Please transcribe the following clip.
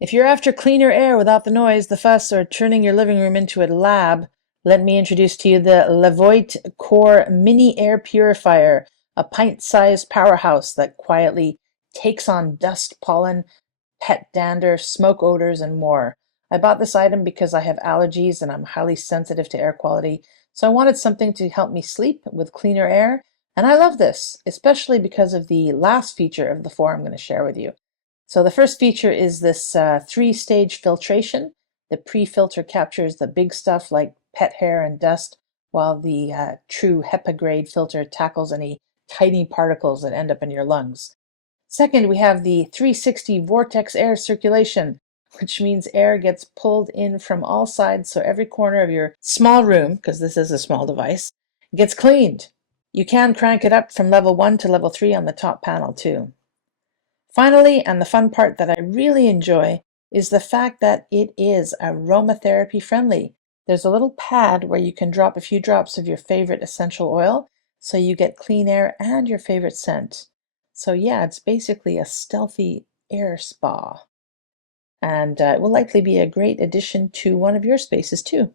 If you're after cleaner air without the noise, the fuss, or turning your living room into a lab, let me introduce to you the LEVOIT Core Mini Air Purifier, a pint-sized powerhouse that quietly takes on dust, pollen, pet dander, smoke odors, and more. I bought this item because I have allergies and I'm highly sensitive to air quality, so I wanted something to help me sleep with cleaner air, and I love this, especially because of the last feature of the four I'm going to share with you. So the first feature is this three-stage filtration. The pre-filter captures the big stuff like pet hair and dust, while the true HEPA-grade filter tackles any tiny particles that end up in your lungs. Second, we have the 360 vortex air circulation, which means air gets pulled in from all sides, so every corner of your small room, because this is a small device, gets cleaned. You can crank it up from level 1 to level 3 on the top panel too. Finally, and the fun part that I really enjoy, is the fact that it is aromatherapy friendly. There's a little pad where you can drop a few drops of your favorite essential oil, so you get clean air and your favorite scent. So yeah, it's basically a stealthy air spa. And it will likely be a great addition to one of your spaces too.